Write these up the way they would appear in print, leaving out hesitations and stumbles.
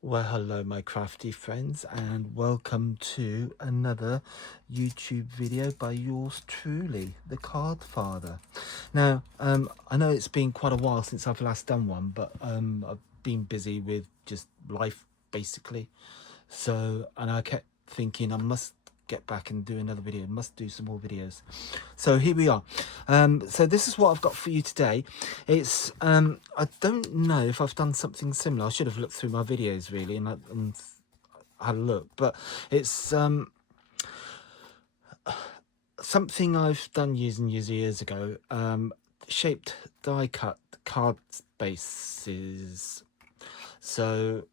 Well, hello my crafty friends, and welcome to another YouTube video by yours truly, the Card Father. Now, I know it's been quite a while since I've last done one, but I've been busy with just life basically. So, and I kept thinking I must get back and do another video, must do some more videos. So here we are. So this is what I've got for you today. It's I don't know if I've done something similar. I should have looked through my videos really and had a look, but it's something I've done years and years ago. Shaped die cut card bases. So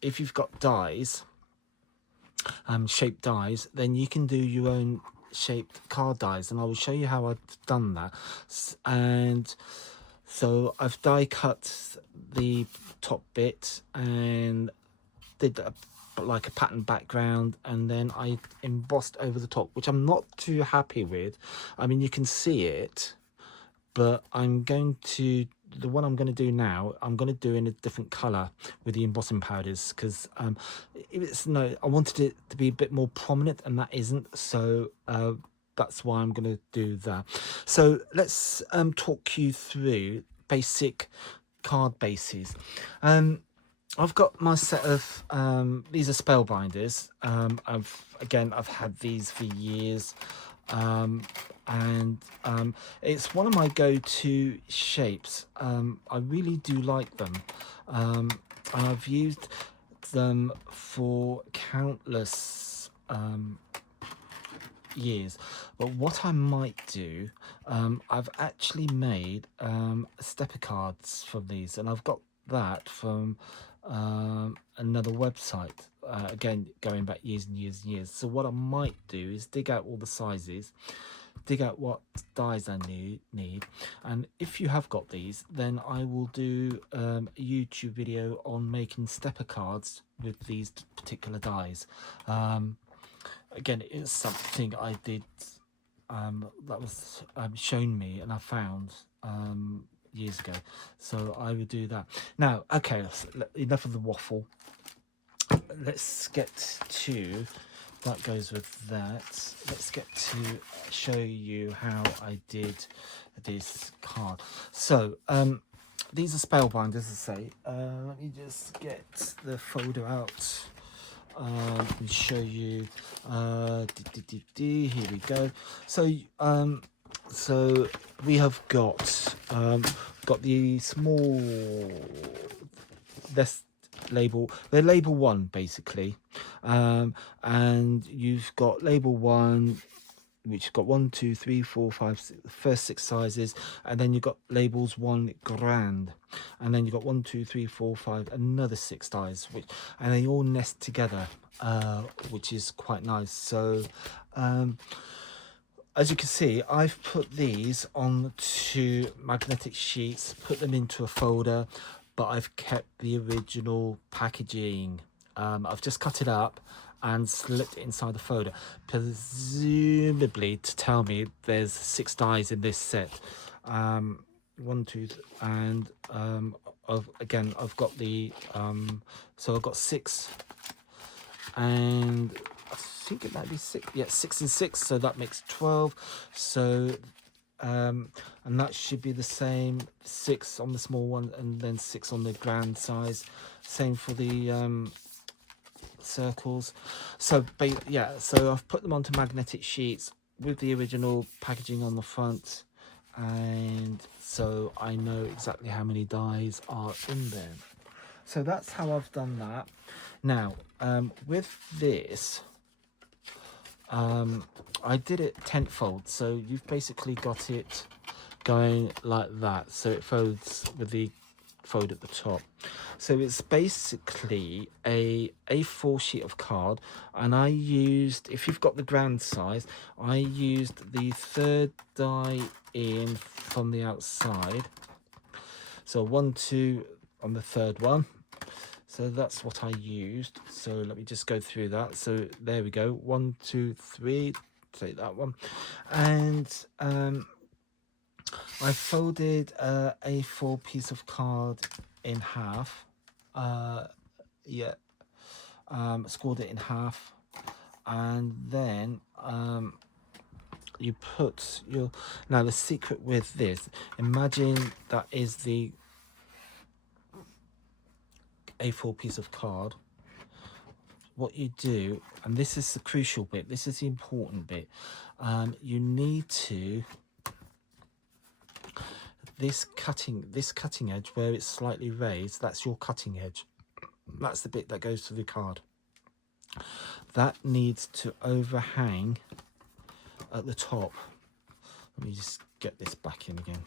if you've got dies, shaped dies, then you can do your own shaped card dies, and I will show you how I've done that. And so I've die cut the top bit and did like a pattern background, and then I embossed over the top, which I'm not too happy with. I mean, you can see it, but the one I'm going to do now, I'm going to do in a different color with the embossing powders, because I wanted it to be a bit more prominent, and that isn't. So that's why I'm going to do that. So let's talk you through basic card bases. I've got my set of these are spellbinders. I've had these for years, and it's one of my go-to shapes. I really do like them, and I've used them for countless years. But what I might do, I've actually made stepper cards from these, and I've got that from another website, again going back years and years. So what I might do is dig out all the sizes, dig out what dies I need, and if you have got these, then I will do a YouTube video on making stepper cards with these particular dies. Again, it's something I did, that was shown me and I found years ago, so I would do that. Now, okay, enough of the waffle. Let's get to, that goes with that. Let's get to show you how I did this card. So these are spellbinders, as I say. Let me just get the folder out and show you. Here we go. So so we have got the small, this label, they're label 1 basically, and you've got label 1, which got 1, 2, 3, 4, 5, 6, the first 6 sizes, and then you've got labels 1 grand, and then you've got 1, 2, 3, 4, 5, another 6 dies, and they all nest together, which is quite nice. So as you can see, I've put these onto magnetic sheets, put them into a folder, but I've kept the original packaging. I've just cut it up and slipped it inside the folder, presumably to tell me there's 6 dies in this set. 1, 2, and I've got the so I've got 6, and I think it might be 6. Yeah, 6 and 6, so that makes 12. So and that should be the same, 6 on the small one and then 6 on the grand size. Same for the circles. So yeah, so I've put them onto magnetic sheets with the original packaging on the front, and so I know exactly how many dies are in there. So that's how I've done that. Now with this, I did it tenfold, so you've basically got it going like that, so it folds with the fold at the top. So it's basically a A4 sheet of card, and I used, if you've got the grand size, I used the 3rd die in from the outside, so 1, 2 on the 3rd one. So that's what I used. So let me just go through that. So there we go, 1, 2, 3, take that one, and I folded a A4 piece of card in half. Yeah. Scored it in half, and then you put your, now the secret with this, imagine that is the A4 piece of card. What you do, and this is the crucial bit, this is the important bit, you need to, this cutting edge where it's slightly raised, that's your cutting edge, that's the bit that goes to the card, that needs to overhang at the top. Let me just get this back in again.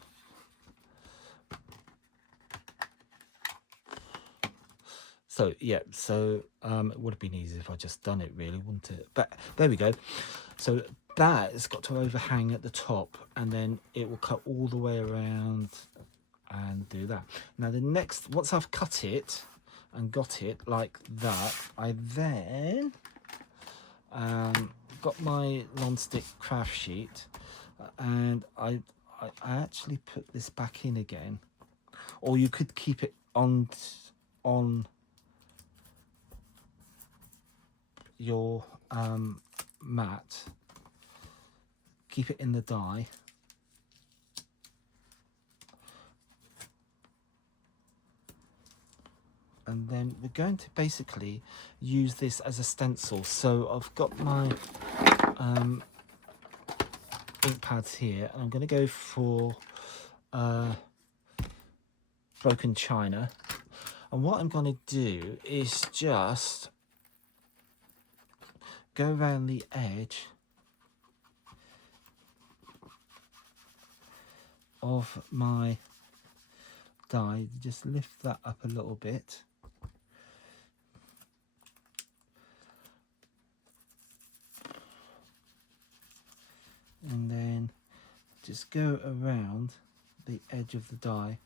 So yeah, so it would have been easy if I just done it really, wouldn't it? But there we go. So that has got to overhang at the top, and then it will cut all the way around and do that. Now the next, once I've cut it and got it like that, I then got my non-stick craft sheet, and I actually put this back in again, or you could keep it on your mat, keep it in the die, and then we're going to basically use this as a stencil. So I've got my ink pads here, and I'm going to go for broken china, and what I'm going to do is just go around the edge of my die, just lift that up a little bit, and then just go around the edge of the die.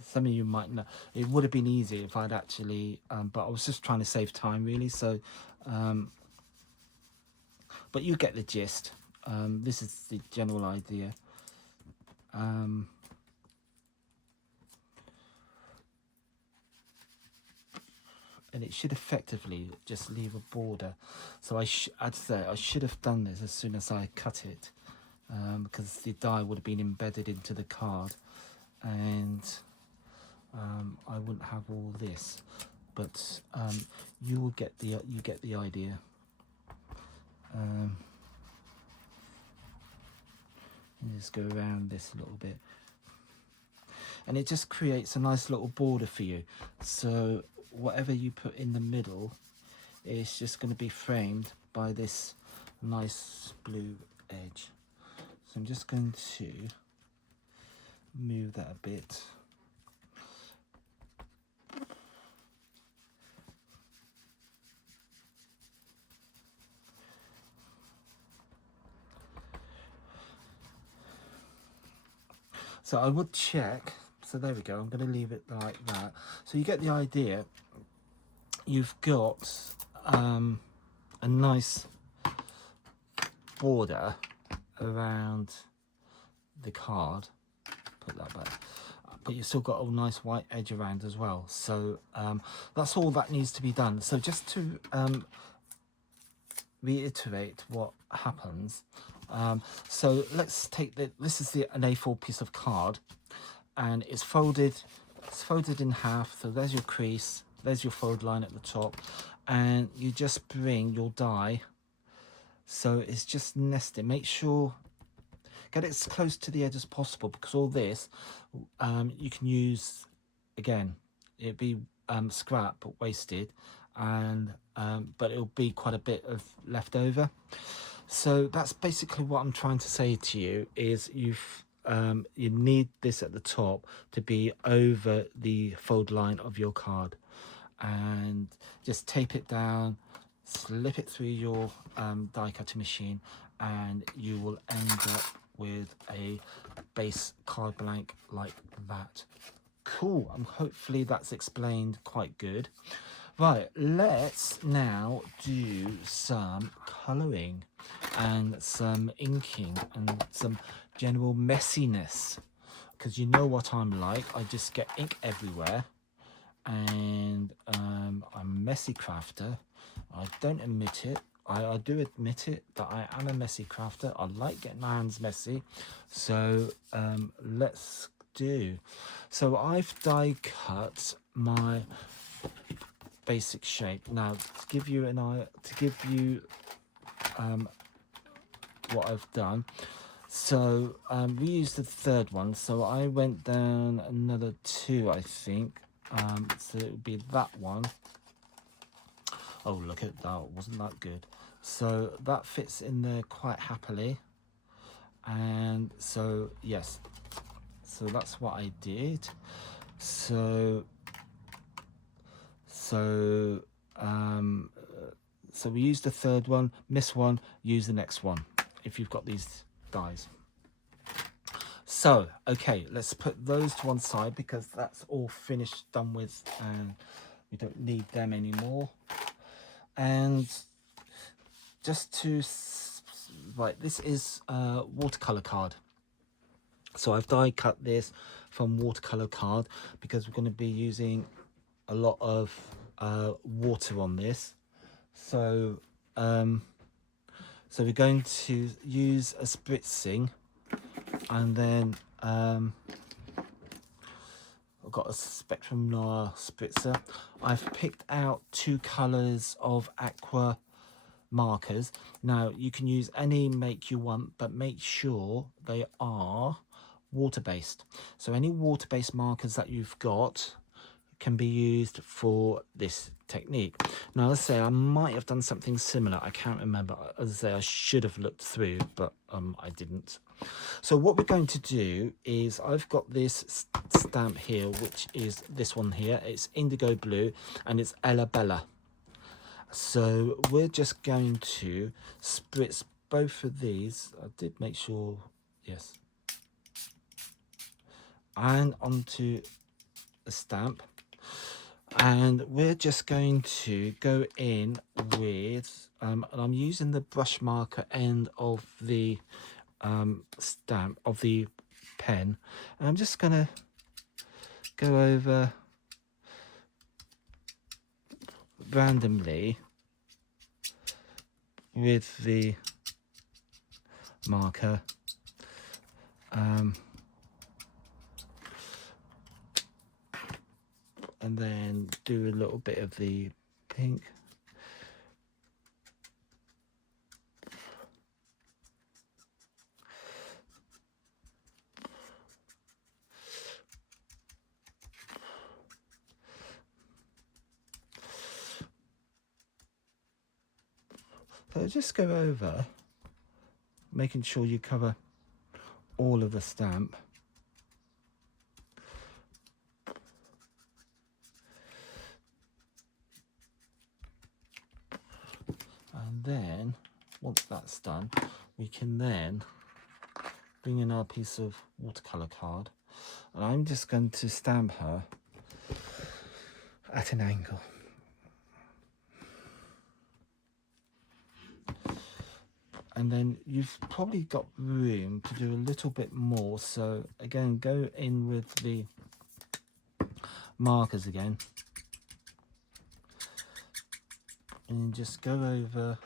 Some of you might know it would have been easy if I'd actually, but I was just trying to save time really. So, but you get the gist. This is the general idea. And it should effectively just leave a border. So I'd say I should have done this as soon as I cut it, because the die would have been embedded into the card, and I wouldn't have all this. But you will get the idea. Just go around this a little bit, and it just creates a nice little border for you. So whatever you put in the middle is just going to be framed by this nice blue edge. So I'm just going to move that a bit. So I would check. So there we go. I'm going to leave it like that. So you get the idea. You've got a nice border around the card. Put that back. But you've still got a nice white edge around as well. So that's all that needs to be done. So just to reiterate what happens. So let's take this is an A4 piece of card, and it's folded in half. So there's your crease, there's your fold line at the top, and you just bring your die, so it's just nested. Make sure get it as close to the edge as possible, because all this you can use again. It'd be scrap but wasted, and but it'll be quite a bit of leftover. So that's basically what I'm trying to say to you, is you need this at the top to be over the fold line of your card, and just tape it down, slip it through your die cutting machine, and you will end up with a base card blank like that. Cool. Hopefully that's explained quite good. Right, let's now do some colouring. and some inking and some general messiness, because you know what I'm like. I just get ink everywhere, and I'm a messy crafter. I don't admit it. I do admit it, that I am a messy crafter. I like getting my hands messy. So let's do. So I've die cut my basic shape. Now, to give you an eye, to give you what I've done. So we used the third one. So I went down another 2, I think. So it would be that one. Oh, look at that. Wasn't that good? So that fits in there quite happily. And so, yes. So that's what I did. So we used the third one, miss one, use the next one if you've got these dies. So, okay, let's put those to one side because that's all finished, done with, and we don't need them anymore. And just to, right, this is a watercolor card. So I've die cut this from watercolor card because we're going to be using a lot of water on this. So we're going to use a spritzing, and then I've got a Spectrum Noir spritzer. I've picked out 2 colors of aqua markers. Now you can use any make you want, but make sure they are water-based. So any water-based markers that you've got can be used for this technique. Now, let's say I might have done something similar. I can't remember. As I say, I should have looked through, but I didn't. So what we're going to do is, I've got this stamp here, which is this one here. It's indigo blue and it's Ella Bella. So we're just going to spritz both of these. I did make sure, yes. And onto a stamp. And we're just going to go in with, and I'm using the brush marker end of the stamp, of the pen. And I'm just going to go over randomly with the marker. And then do a little bit of the pink. So just go over, making sure you cover all of the stamp. And then, once that's done, we can then bring in our piece of watercolor card. And I'm just going to stamp her at an angle. And then you've probably got room to do a little bit more. So again, go in with the markers again. And just go over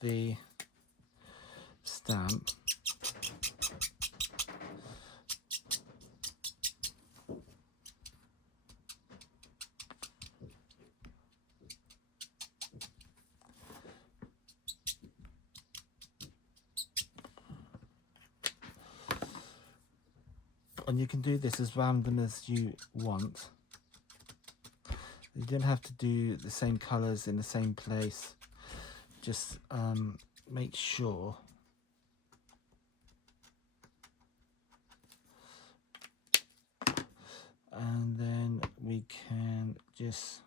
the stamp. And you can do this as random as you want. You don't have to do the same colours in the same place. Just make sure and then we can just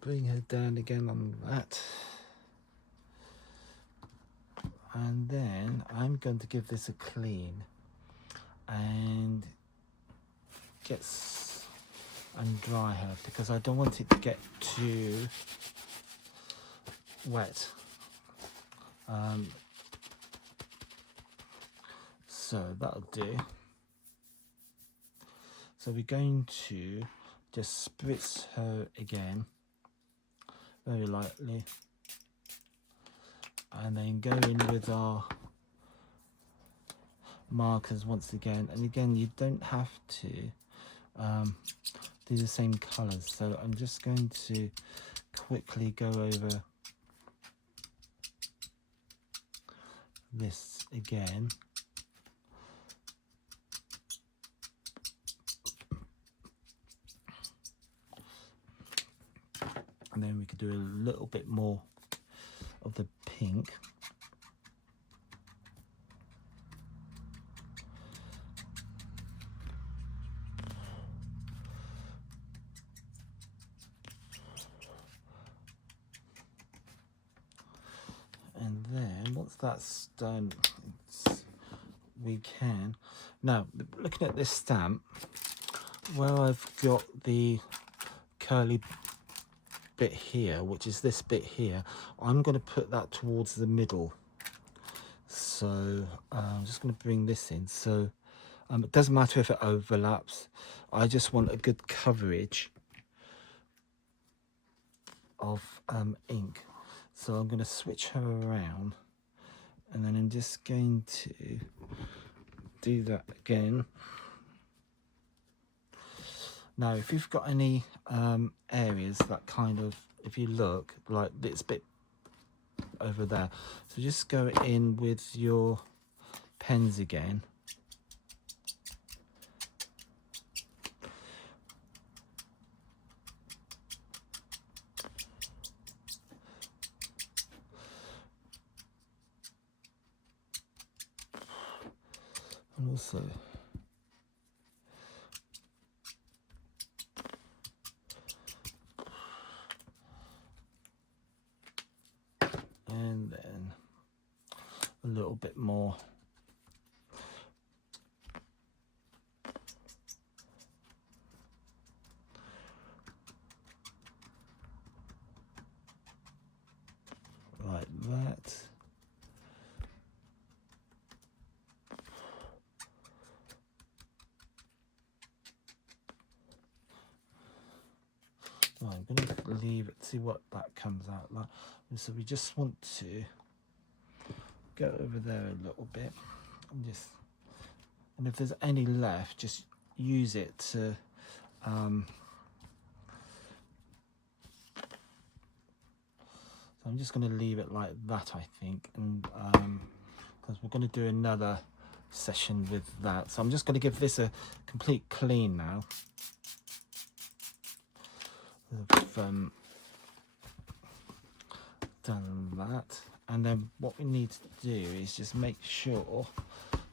bring her down again on that. And then I'm going to give this a clean, and gets and dry her, because I don't want it to get too wet. So that'll do. So we're going to just spritz her again very lightly, and then go in with our markers once again. And again, you don't have to do the same colors, so I'm just going to quickly go over this again. And then we could do a little bit more of the pink. And then once that's done, we can now, looking at this stamp, where I've got the curly bit here, which is this bit here, I'm going to put that towards the middle. So I'm just going to bring this in. So it doesn't matter if it overlaps. I just want a good coverage of ink. So I'm going to switch her around, and then I'm just going to do that again. Now, if you've got any areas that kind of, if you look, like this bit over there, so just go in with your pens again. And also and then a little bit more. Like that. Right, I'm going to leave it, see what that comes out like. So we just want to go over there a little bit, and if there's any left, just use it to so I'm just going to leave it like that, I think, and because we're going to do another session with that. So I'm just going to give this a complete clean now. I've done that, and then what we need to do is just make sure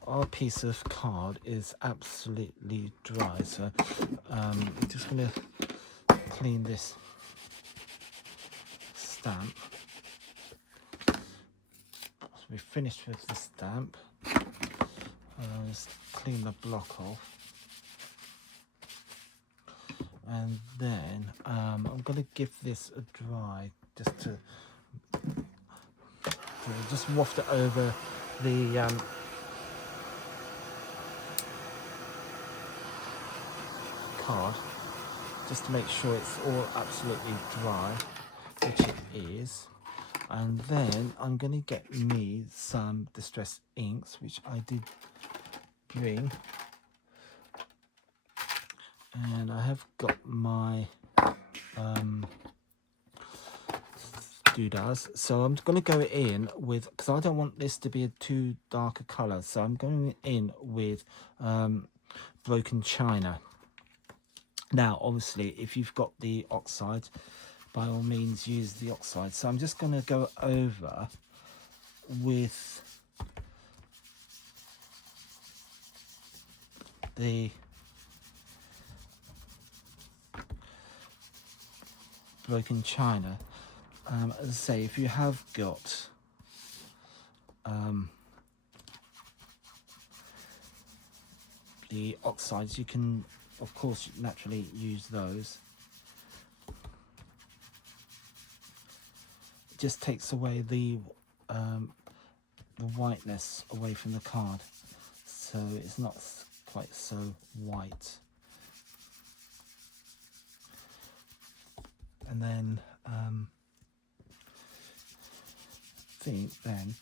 our piece of card is absolutely dry. So I'm just going to clean this stamp. So we're finished with the stamp. Just clean the block off, and then I'm going to give this a dry, just to just waft it over the card, just to make sure it's all absolutely dry, which it is. And then I'm going to get me some distress inks, which I did bring, and I have got my doodads. So I'm going to go in with, because I don't want this to be a too dark a colour, so I'm going in with broken china. Now obviously if you've got the oxide, by all means use the oxide. So I'm just going to go over with the broken china. As I say, if you have got the oxides, you can of course naturally use those. It just takes away the whiteness away from the card, so it's not quite so white. And then I think then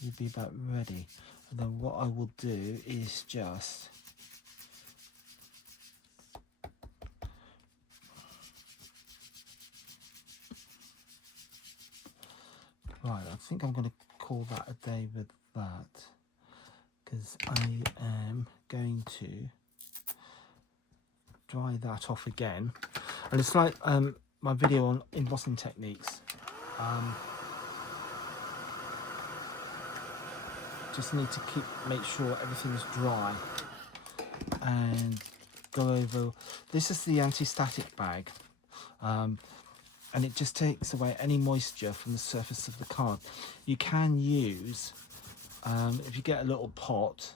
you'll be about ready. And then what I will do is just right, I think I'm going to call that a day with that, because I am going to dry that off again. And it's like my video on embossing techniques. Just need to make sure everything is dry and go over. This is the anti-static bag, and it just takes away any moisture from the surface of the card. You can use, if you get a little pot,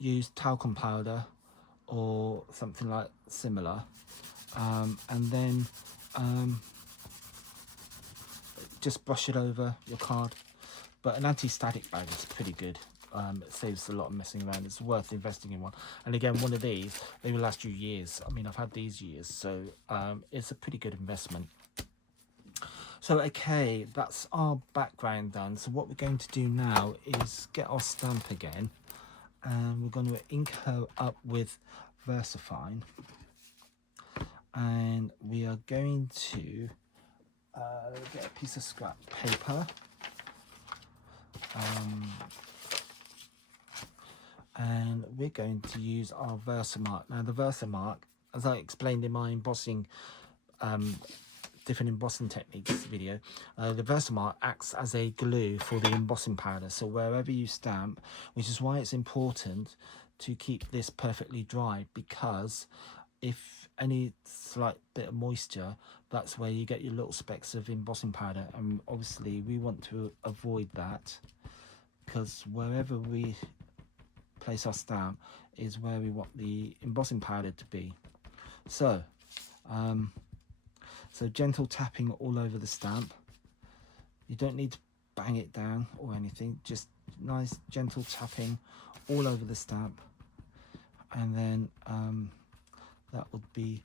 use talcum powder or something like similar, and then just brush it over your card. But an anti-static bag is pretty good. It saves a lot of messing around. It's worth investing in one. And again, one of these, they will last you years. I mean, I've had these years, so it's a pretty good investment. So okay, that's our background done. So what we're going to do now is get our stamp again, and we're going to ink her up with VersaFine, and we are going to get a piece of scrap paper, and we're going to use our Versamark. Now the Versamark, as I explained in my embossing, different embossing techniques video, the Versamark acts as a glue for the embossing powder. So wherever you stamp, which is why it's important to keep this perfectly dry, because if any slight bit of moisture, that's where you get your little specks of embossing powder, and obviously we want to avoid that, because wherever we place our stamp is where we want the embossing powder to be. So so gentle tapping all over the stamp. You don't need to bang it down or anything, just nice gentle tapping all over the stamp, and then that would be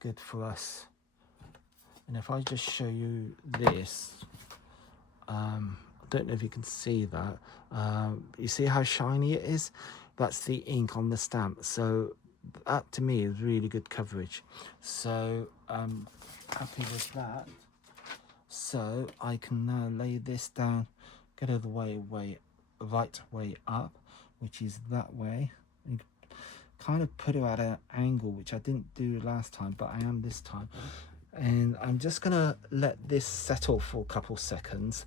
good for us. And if I just show you this, I don't know if you can see that. You see how shiny it is? That's the ink on the stamp. So that to me is really good coverage. So I'm happy with that. So I can now lay this down, get it the right way up, which is that way. And kind of put it at an angle, which I didn't do last time, but I am this time. And I'm just gonna let this settle for a couple seconds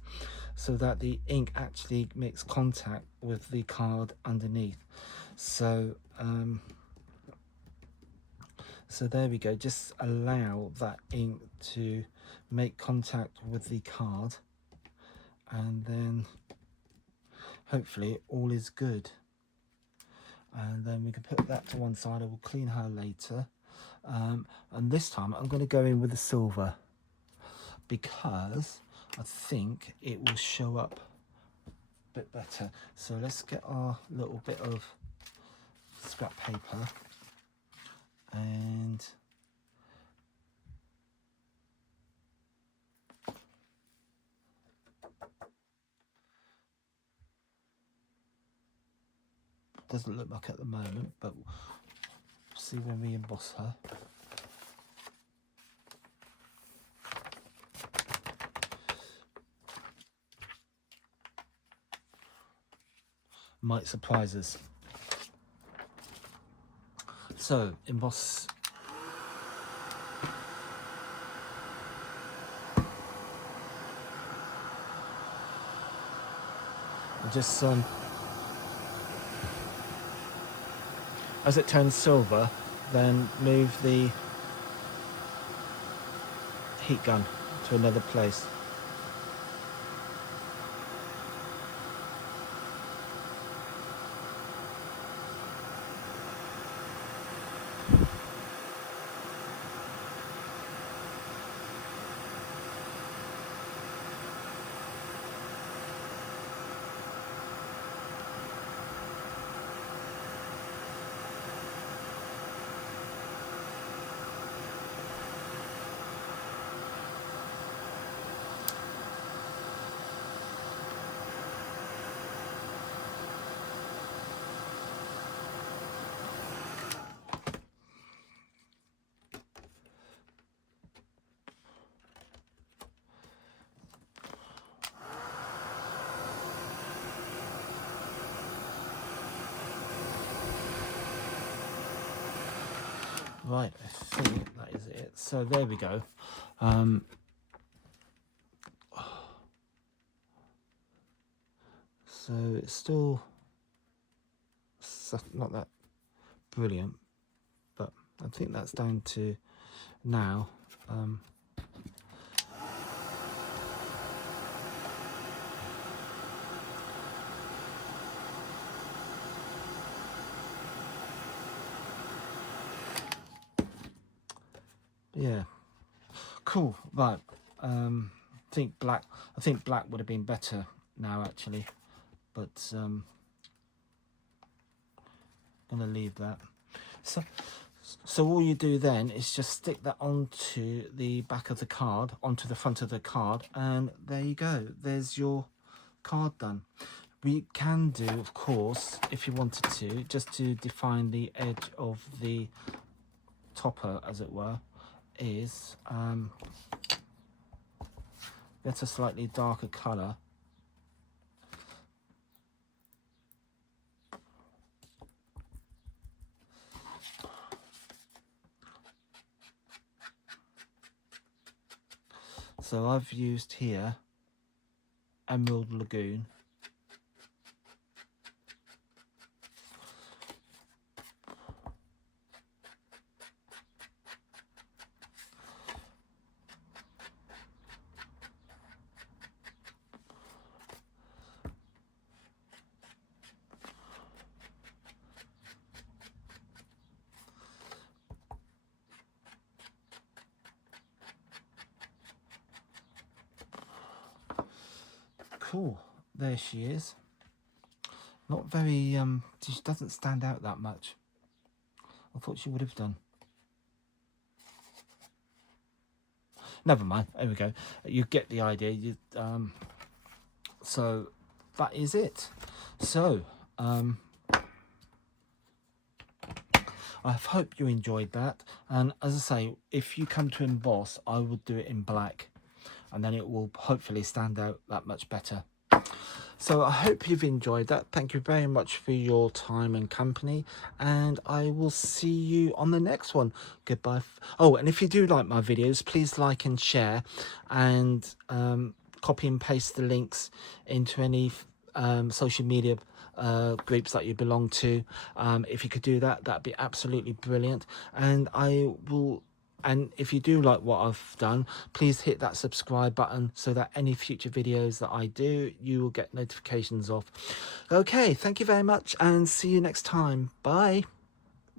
so that the ink actually makes contact with the card underneath. So so there we go. Just allow that ink to make contact with the card, and then hopefully all is good. And then we can put that to one side. I will clean her later. And this time I'm going to go in with the silver, because I think it will show up a bit better. So let's get our little bit of scrap paper, and doesn't look like at the moment, but we'll see when we emboss her. Might surprise us. So emboss. Just as it turns silver, then move the heat gun to another place. Right, I think that is it. So there we go. So it's still not that brilliant, but I think that's down to now. Yeah, cool. Right. I think black would have been better now actually, but I'm gonna leave that. So all you do then is just stick that onto the back of the card, onto the front of the card, and there you go. There's your card done. We can do, of course, if you wanted to, just to define the edge of the topper, as it were, is get a slightly darker colour. So I've used here Emerald Lagoon. Cool, there she is. Not very, she doesn't stand out that much. I thought she would have done. Never mind, there we go. You get the idea. So that is it. So I hope you enjoyed that, and as I say, if you come to emboss, I would do it in black, and then it will hopefully stand out that much better. So I hope you've enjoyed that. Thank you very much for your time and company, and I will see you on the next one. Goodbye. Oh, and if you do like my videos, please like and share, and copy and paste the links into any social media groups that you belong to. If you could do that, that'd be absolutely brilliant. And I will, and if you do like what I've done, please hit that subscribe button so that any future videos that I do, you will get notifications of. Okay, thank you very much, and see you next time. Bye.